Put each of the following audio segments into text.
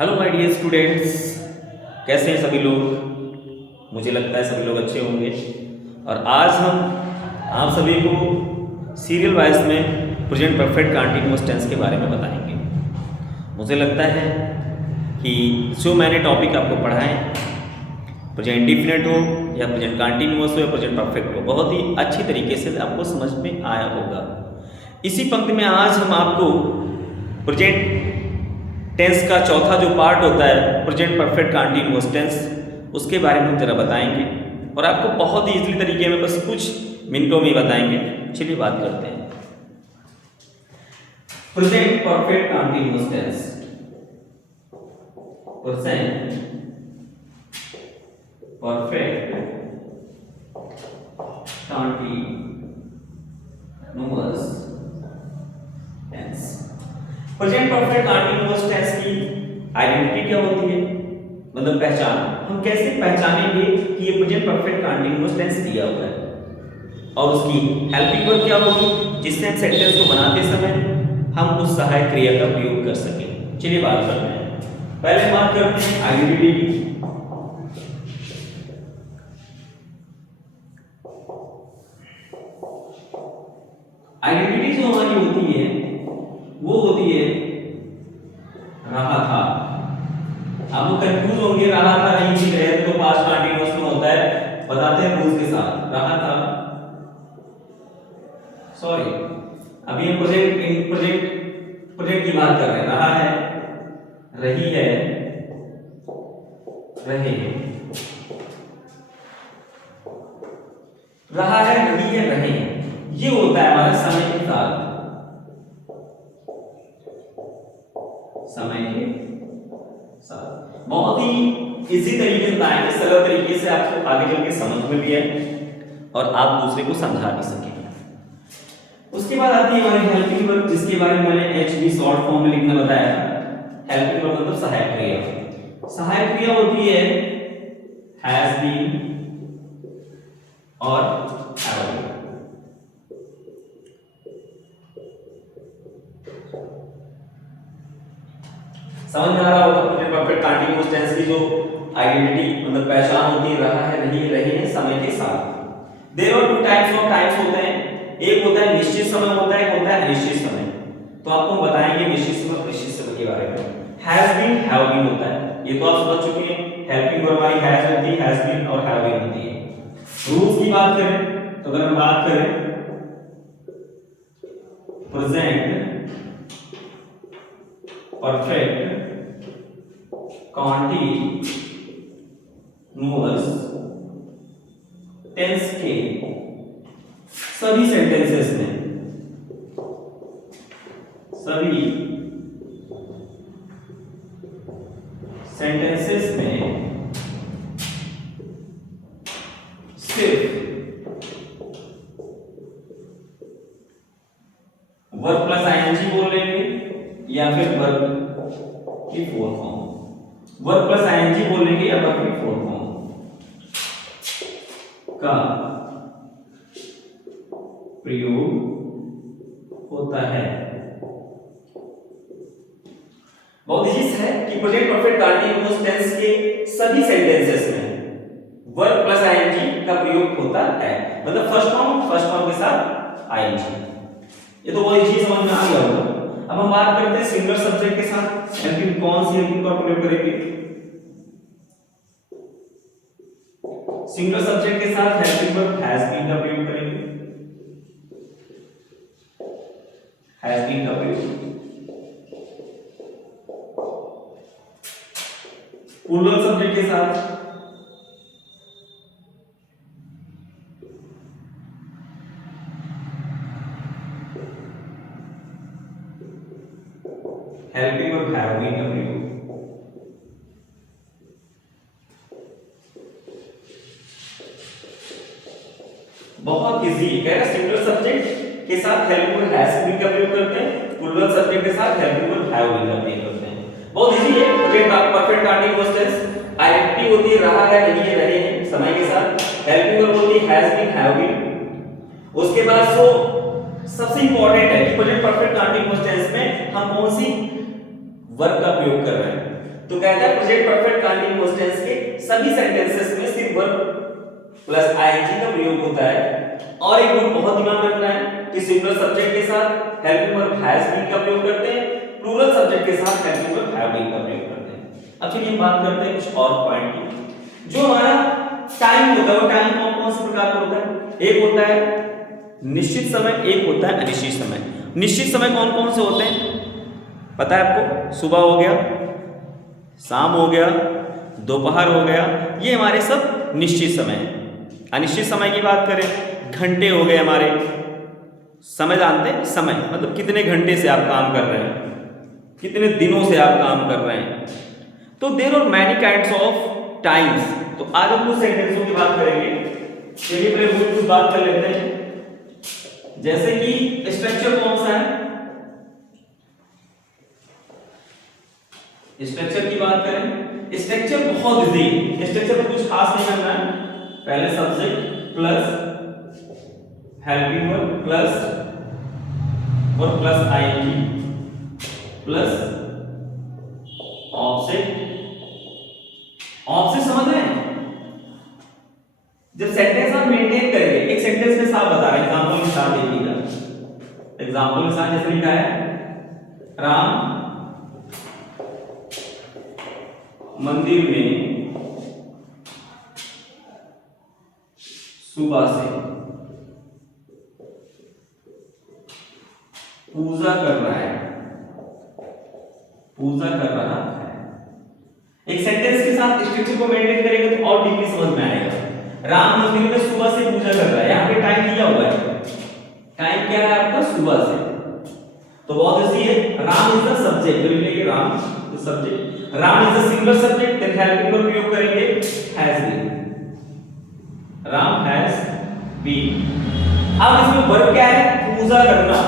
Hello my dear students, कैसे हैं सभी लोग। मुझे लगता है सभी लोग अच्छे होंगे। और आज हम आप सभी को सीरियल वाइज में प्रेजेंट परफेक्ट कंटीन्यूअस टेंस के बारे में बताएंगे। मुझे लगता है कि जो मैंने टॉपिक आपको पढ़ाए, प्रेजेंट डिफिनिट हो या प्रेजेंट कंटीन्यूअस हो या प्रेजेंट परफेक्ट हो, बहुत ही अच्छी तरीके से आपको समझ में आया होगा। इसी पंक्ति में आज हम आपको प्रेजेंट टेंस का चौथा जो पार्ट होता है प्रेजेंट परफेक्ट कंटीन्यूअस टेंस, उसके बारे में हम जरा बताएंगे और आपको बहुत ही इजीली तरीके में बस कुछ मिनटों में बताएंगे। चलिए बात करते हैं present perfect continuous tense. Present perfect continuous tense. Present perfect continuous tense की आइडेंटिटी क्या होती है, मतलब पहचान। हम कैसे पहचानेंगे कि ये प्रेजेंट परफेक्ट कंटीन्यूअस टेंस दिया हुआ है, और उसकी हेल्पिंग वर्ब क्या होगी जिससे हम सेंटेंस को बनाते समय हम उस सहायक क्रिया का प्रयोग कर सकें। चलिए बात करते हैं। पहले बात करते हैं आइडेंटिटी की। आइडेंटिटी जो हमारी होती है वो होती है रहा था। आप लोग कंफ्यूज होंगे, रहा था नहीं थी, रहे तो पास्ट कंटीन्यूअस में होता है, बताते हैं रूल्स के साथ। रहा था, सॉरी अभी हम प्रोजेक्ट की बात कर रहे हैं। रहा है, रही है, रहे हैं। रहा है, रही है, रहे हैं, ये होता है हमारा समय के साथ, समय के साथ। बहुत ही इजी तरीके से बताएंगे, सरल तरीके से आपको आगे चल के समझ में भी है और आप दूसरे को समझा भी सकेंगे। उसके बाद आती है हमारी हेल्पिंग वर्ब, जिसके बारे में मैंने एचबी शॉर्ट फॉर्म में लिखना बताया था। हेल्पिंग वर्ब मतलब सहायक क्रिया। सहायक क्रिया होती है हैज बीन और हैव बीन। समझ में आ रहा होगा प्रेजेंट परफेक्ट कंटीन्यूअस टेंस की जो आइडेंटिटी मतलब पहचान होती है, रहा है, रही है, रहे हैं, समय के साथ। There are two types of times होते हैं। एक होता है निश्चित समय होता है, एक होता है अनिश्चित समय। तो आपको बताएंगे निश्चित समय अनिश्चित समय के बारे में। हैज बीन, हैव बीन होता है, ये तो आप समझ चुके हैं। हेल्पिंग वर्ब हमारी हैज होती है, हैज बीन और हैव बीन होती है। रूल्स की बात करें तो अगर हम बात करें प्रेजेंट परफेक्ट कंटीन्यूअस टेंस के सभी सेंटेंसेस में, सभी सेंटेंसेस में सिर्फ वर्ब प्लस आईएनजी बोल लेंगे या फिर वर्ब की four form. Verb plus ING बोलेंगे या वर्ब की फोर फॉर्म का प्रयोग होता है। बहुत इजी है कि प्रेजेंट परफेक्ट कंटीन्यूअस टेंस के सभी सेंटेंसेस में वर्ब प्लस आईएनजी का प्रयोग होता है, मतलब फर्स्ट फॉर्म के साथ आईएनजी। ये तो बहुत इजी समझ में आ गया होगा। अब हम बात करते हैं सिंगुलर सब्जेक्ट के साथ हेल्पिंग, कौन सी हेल्पिंग का प्रयोग करेंगे। सिंगुलर सब्जेक्ट के साथ हेल्पिंग वर्ब हैज बीन का प्रयोग करेंगे। हैज बीन का प्रयोग। प्लूरल सब्जेक्ट के साथ हेल्पिंग वर्ब हैव बीन का प्रयोग। बहुत इजी है। सिंगुलर सब्जेक्ट के साथ हेल्पिंग वर्ब हैज बीन का प्रयोग करते हैं, प्लूरल सब्जेक्ट के साथ हेल्पिंग वर्ब हैव बीन का प्रयोग करते हैं। बहुत इजी है। Present perfect continuous tense identity होती है रहा है, रही है, रहे हैं, समय के साथ। हेल्पिंग वर्ब होती है हैज बीन, हैव बीन। उसके बाद जो सबसे इंपॉर्टेंट है कि प्रेजेंट परफेक्ट कंटीन्यूअस टेंस में हम कौन सी वर्ब का प्रयोग कर रहे हैं। तो कहता है प्रेजेंट परफेक्ट कंटीन्यूअस टेंस के सभी सेंटेंसेस में सिर्फ वर्ब प्लस आईएनजी का प्रयोग होता है। और एक गुण बहुत ध्यान रखना है कि सिंगुलर सब्जेक्ट के साथ हेल्पिंग वर्ब हैज बीन का प्रयोग करते हैं, प्लूरल सब्जेक्ट के साथ हेल्पिंग वर्ब हैव बीन का प्रयोग करते हैं। अब चलिए बात करते हैं कुछ और पॉइंट की। जो हमारा टाइम होता है वो टाइम कौन से प्रकार का होता है? एक होता है निश्चित समय, एक होता है अनिश्चित समय। निश्चित समय कौन कौन से होते हैं पता है आपको? सुबह हो गया, शाम हो गया, दोपहर हो गया, ये हमारे सब निश्चित समय है। अनिश्चित समय की बात करें, घंटे हो गए हमारे। समय जानते हैं? समय मतलब कितने घंटे से आप काम कर रहे हैं, कितने दिनों से आप काम कर रहे हैं। तो there are many kinds of times. तो आज हम कुछ सेंटेंसों की बात करेंगे। चलिए पहले कुछ बात कर लेते हैं, जैसे कि स्ट्रक्चर कौन सा है। स्ट्रक्चर की बात करें, स्ट्रक्चर बहुत इजी है। स्ट्रक्चर में कुछ खास नहीं करना है। पहले subject plus helping verb plus और plus ING plus object. Object समझ रहे हैं? जब सेंटेंस आप मेंटेन करेंगे, एक सेंटेंस में साफ बता रहे हैं, एग्जांपल के साथ देखिएगा। एग्जांपल के साथ जैसे लिखा है, राम मंदिर में सुबह से पूजा कर रहा है, पूजा कर रहा है। एक सेंटेंस के साथ स्ट्रक्चर को मेंटेन करेंगे तो और डीपली समझ में आएगा। राम मंदिर में सुबह से पूजा कर रहा है, यहाँ पे टाइम दिया हुआ है। टाइम क्या है आपका? सुबह से। तो बहुत इजी है। राम इज द सब्जेक्ट, तो लिखेंगे Ram is subject. Ram is the singular subject, then helping verb प्रयोग करेंगे has been. Ram has been. अब इसमें वर्ब क्या है? पूजा करना,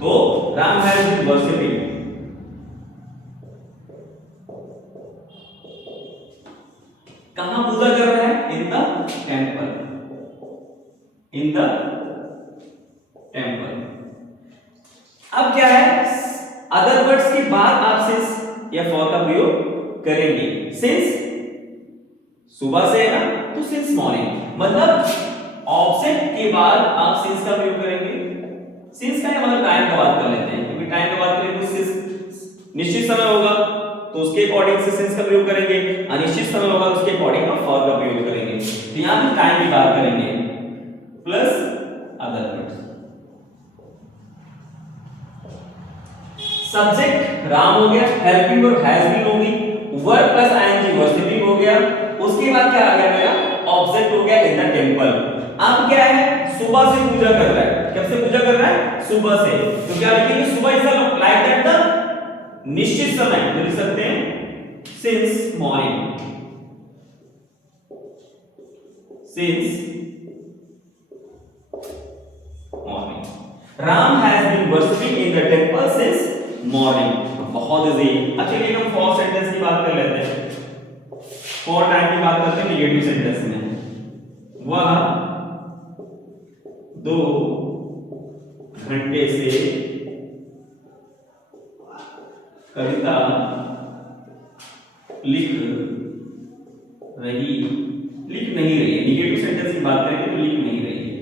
तो राम हैज बीन वर्शिपिंग। कहां पूजा कर रहा है? इन the temple, in the temple. अब क्या है? अदर वर्ड्स के बाद आप सिंस या फॉर का प्रयोग करेंगे। सिंस सुबह से है ना, तो सिंस मॉर्निंग, मतलब ऑब्जेक्ट के बाद आप सिंस का प्रयोग करेंगे। सिंस का मतलब टाइम का बात कर लेते हैं, क्योंकि टाइम का बात करेंगे तो सिंस निश्चित समय होगा तो उसके अकॉर्डिंग से सिंस का प्रयोग करेंगे, अनिश्चित समय होगा तो उसके अकॉर्डिंग हम फॉर का प्रयोग करेंगे। तो यहां पे टाइम की बात करेंगे plus other words. Subject Ram हो गया, हेल्पिंग वर्ब हैज बीन होगी, वर्ब प्लस आईएनजी वर्शिपिंग हो गया। उसके बाद क्या आ गया मेरा? ऑब्जेक्ट हो गया इन द टेंपल। अब क्या है? सुबह से पूजा कर रहा है। कब से पूजा कर रहा है? सुबह से। तो क्या लिखेंगे? सुबह इज लाइक दैट द निश्चित समय, तो लिख सकते हैं since morning, since morning. Ram has been worshipping in the temple since morning. बहुत इजी। अच्छा चलिए हम फॉर सेंटेंस की बात कर लेते हैं। फॉर टाइम की बात करते हैं नेगेटिव सेंटेंस में। वह 2 घंटे से कविता लिख नहीं रही है। नेगेटिव सेंटेंस की बात करेंगे तो लिख नहीं रही है।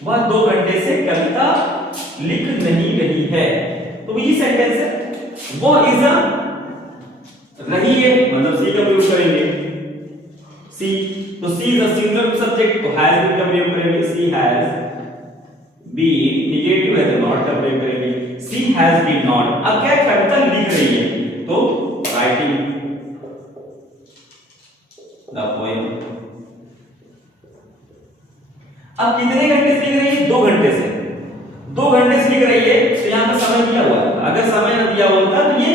वह 2 घंटे से कविता लिख नहीं रही है, तो ये सेंटेंस है। वो इज रही है, मतलब सी का प्रयोग करेंगे। सी, तो सी इज अ सिंगुलर सब्जेक्ट, तो हैज बीन का प्रयोग करेंगे। सी हैज बीन, नेगेटिव है तो नॉट का प्रयोग करेंगे। सी हैज बीन नॉट। अब क्या कविता लिख रही है, तो राइटिंग द पोएम। अब कितने घंटे से लिख रही है? 2 घंटे से। 2 घंटे से लिख रही है, तो यहां पर समय दिया हुआ है। अगर समय न दिया होता तो ये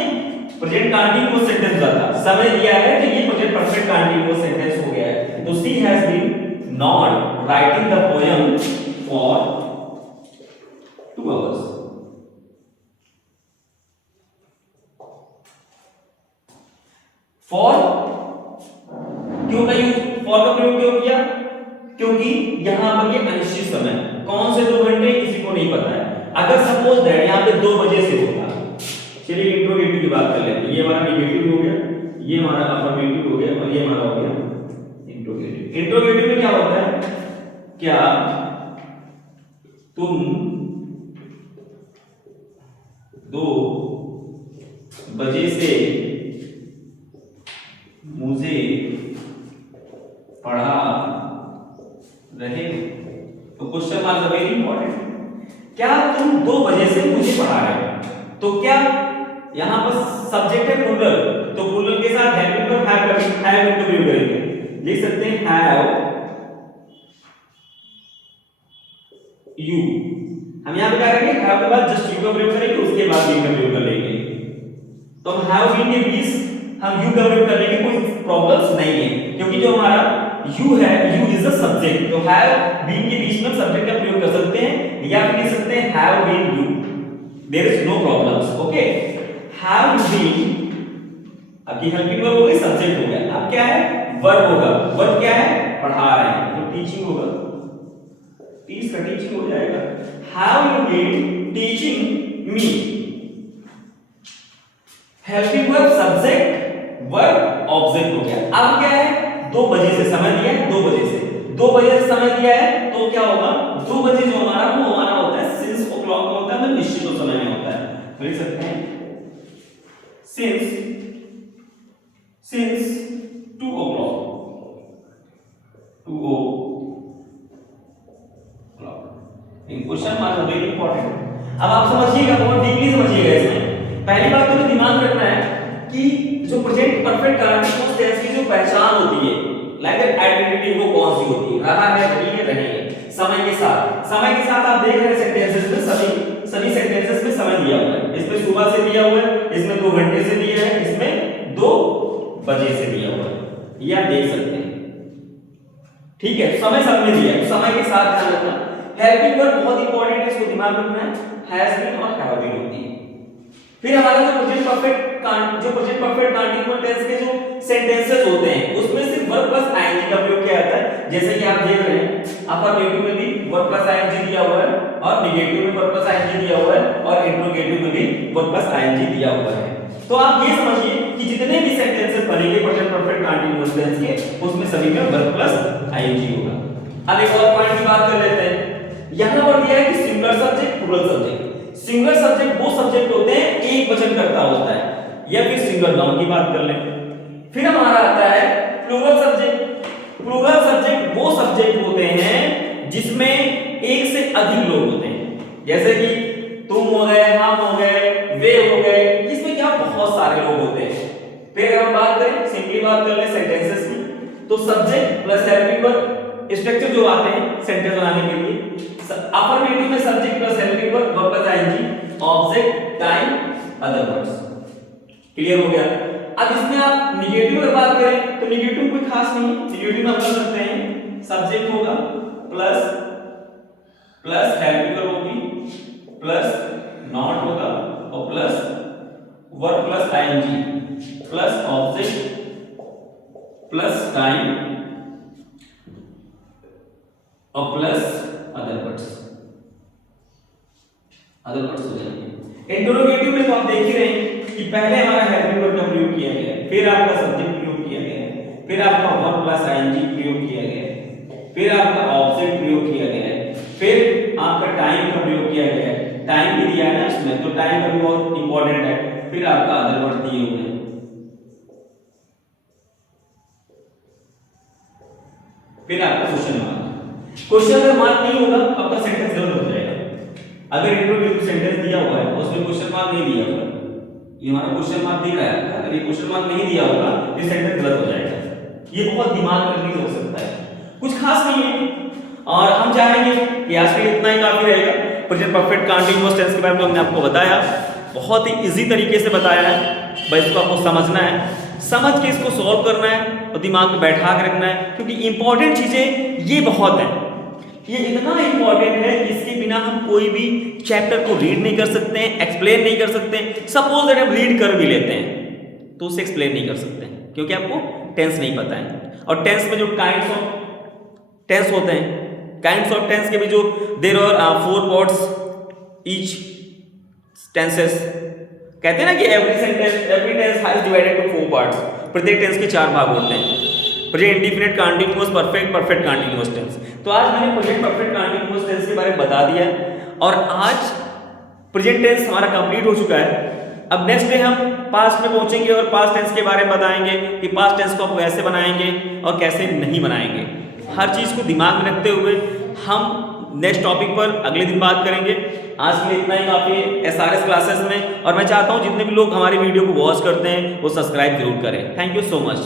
प्रेजेंट कंटीन्यूअस सेंटेंस होता। समय दिया है तो ये प्रेजेंट परफेक्ट कंटीन्यूअस सेंटेंस हो गया है। तो she has been not writing the poem for 2 hours. For क्यों का यूज, फॉर का प्रयोग क्यों किया? क्योंकि यहां पर ये अनिश्चित समय, कौन से 2 घंटे किसी को नहीं पता है। अगर सपोज दैट यहां पे 2 बजे से हो ये हमारा अफर्मेटिव हो गया और ये हमारा हो गया इंट्रोगेटिव। इंट्रोगेटिव में क्या होता है, क्या तुम 2 बजे से मुझे पढ़ा रहे हो? तो क्वेश्चन मार्क वेरी इंपॉर्टेंट, क्या तुम 2 बजे से मुझे पढ़ा रहे हो? तो क्या यहां पर सब्जेक्ट है प्लूरल, तो प्लूरल के साथ हैविंग और हैव का प्रयोग करेंगे। लिख सकते हैं हैव यू। हम यहां पे क्या करेंगे, हैव के बाद जस्ट यू का प्रयोग करेंगे, उसके बाद बीन का प्रयोग कर लेंगे। तो हम हैव बीन के बीच हम यू का प्रयोग करने की कोई प्रॉब्लम्स नहीं है, क्योंकि जो हमारा यू है, यू इज अ सब्जेक्ट, तो हैव बीन के बीच में सब्जेक्ट का प्रयोग कर सकते हैं या फिर लिख सकते हैं have been you, there is no problems. Okay, have been आपकी हेल्पिंग वर्ब हो गई, सब्जेक्ट हो गया। अब क्या है, वर्ब होगा। वर्ब क्या है, पढ़ा रहे हैं, तो टीचिंग होगा, टीच का टीचिंग हो जाएगा। Have you been teaching me, helping verb subject verb object हो गया। अब क्या है, 2 बजे से समय दिया है, 2 बजे से 2 बजे से समय दिया है, तो क्या होगा, 2 बजे जो हमारा वो हमारा होता है सिंस ओ क्लॉक में होता है, मतलब निश्चित समय में होता है। लिख सकते हैं since 2 o'clock, 2 o'clock। Question mark very important. अब आप समझिएगा, बहुत डीपली समझिएगा इसमें। पहली बात तो दिमाग रखना है कि जो प्रेजेंट परफेक्ट कंटीन्यूअस टेंस की जो पहचान होती है, लाइक आइडेंटिटी, वो कौन सी होती है, रहा है, रही है, रहेंगे। समय के साथ आप देख रहे हैं सेंटेंसेस में सभी सेंटेंसेस में समय दिया हुआ है। इसमें सुबह से दिया हुआ है, इसमें 2 घंटे से दिया है, इसमें 2 बजे से दिया हुआ है, ये आप देख सकते हैं। ठीक है, समय सब में दिया है, समय के साथ ध्यान रखना। हेल्पिंग वर्ब बहुत इंपॉर्टेंट है, इसको दिमाग में रखना है, हैज बीन और हैव बीन होती है। फिर हमारा जो प्रेजेंट परफेक्ट कंटीन्यूअस टेंस के जो सेंटेंसेस होते हैं, उसमें सिर्फ वर्ब प्लस आईएनजी का प्रयोग किया जाता है। जैसे कि आप देख रहे हैं, अफर्मेटिव में भी वर्ब प्लस आईएनजी दिया हुआ है, और नेगेटिव में वर्ब प्लस आईएनजी दिया हुआ है, और इंट्रोगेटिव में भी वर्ब प्लस आईएनजी दिया हुआ है। तो आप ये समझिए कि जितने भी सेंटेंसेस बनेंगे प्रेजेंट परफेक्ट कंटीन्यूअस टेंस के, उसमें सभी में वर्ब प्लस आईएनजी होगा। अब एक और पॉइंट की बात कर लेते हैं। यहां पर दिया है कि singular subject, plural subject. Singular subject वो सब्जेक्ट होते हैं एक वचन करता होता है, या फिर सिंगल नाउन की बात कर लें। फिर हमारा आता है प्लूरल सब्जेक्ट। प्लूरल सब्जेक्ट वो सब्जेक्ट होते हैं जिसमें एक से अधिक लोग होते हैं, जैसे कि तुम हो गए, हम हो गए, वे हो गए, इसमें क्या बहुत सारे लोग होते हैं। फिर अगर हम बात करें, सिंपली बात कर ले सेंटेंसेस की, तो subject plus helping verb structure जो आते हैं सेंटेंस बनाने के लिए, अफर्मेटिव में subject plus helping verb, verb plus ING, object, time, other words. Clear हो गया। अब इसमें आप नेगेटिव में बात करें तो नेगेटिव कोई खास नहीं है। नेगेटिव में आप कर सकते हैं सब्जेक्ट होगा प्लस हेल्पिंग वर्ब होगी, प्लस नॉट होगा, और plus verb plus ING, plus object, plus time, और प्लस अदर वर्ड्स हो जाएंगे। इंट्रोगेटिव में तो आप देख ही रहे हैं कि पहले हमारा हेल्पिंग वर्ब का प्रयोग किया गया है, फिर आपका सब्जेक्ट प्रयोग किया गया है, फिर आपका वर्ब प्लस आईएनजी प्रयोग किया गया है, फिर आपका ऑब्जेक्ट प्रयोग किया गया है, फिर आपका टाइम का प्रयोग किया गया है। टाइम भी दिया है ना इसमें, तो टाइम का भी बहुत इंपॉर्टेंट है। फिर आपका अदर वर्ड दिए हुए हैं, फिर आपका क्वेश्चन मार्क। क्वेश्चन अगर मार्क नहीं होगा आपका सेंटेंस गलत हो जाएगा। अगर इंट्रोगेटिव सेंटेंस दिया हुआ है उसमें क्वेश्चन मार्क नहीं दिया हुआ, ये हमारा क्वेश्चन मार्क दिख रहा है, अगर ये क्वेश्चन मार्क नहीं दिया होगा ये सेंटेंस गलत हो जाएगा। ये बहुत दिमाग में रखने हो सकता है, कुछ खास नहीं है। और हम चाहेंगे कि आज के लिए इतना ही काफी रहेगा। प्रेजेंट परफेक्ट कंटीन्यूअस टेंस के बारे में हमने आपको बताया, बहुत ही इजी तरीके से बताया है। बस इसको आपको समझना है, समझ के इसको सॉल्व करना है और दिमाग में बैठा के रखना है, क्योंकि इंपॉर्टेंट चीजें ये बहुत है। ये इतना इंपॉर्टेंट है कि इसके बिना हम कोई भी चैप्टर को रीड नहीं कर सकते हैं, एक्सप्लेन नहीं कर सकते हैं। सपोज दैट हम रीड कर भी लेते हैं तो उसे एक्सप्लेन नहीं कर सकते हैं, क्योंकि आपको टेंस नहीं पता है। और टेंस में जो काइंड्स ऑफ टेंस होते हैं, काइंड्स ऑफ टेंस के भी जो there are 4 parts each tenses, कहते हैं ना कि every tense has divided to 4 parts. प्रत्येक टेंस के 4 भाग होते हैं, present indefinite, continuous, perfect, perfect continuous tense. तो आज मैंने प्रेजेंट परफेक्ट कंटीन्यूअस टेंस के बारे में बता दिया और आज प्रेजेंट टेंस हमारा कंप्लीट हो चुका है। अब नेक्स्ट डे हम पास्ट में पहुंचेंगे और पास्ट टेंस के बारे में बताएंगे कि पास्ट टेंस को आप कैसे बनाएंगे और कैसे नहीं बनाएंगे। हर चीज़ को दिमाग में रखते हुए हम नेक्स्ट टॉपिक पर अगले दिन बात करेंगे। आज के लिए इतना ही काफ़ी है SRS क्लासेस में, और मैं चाहता हूँ जितने भी लोग हमारी वीडियो को वॉच करते हैं वो सब्सक्राइब जरूर करें। Thank you so much.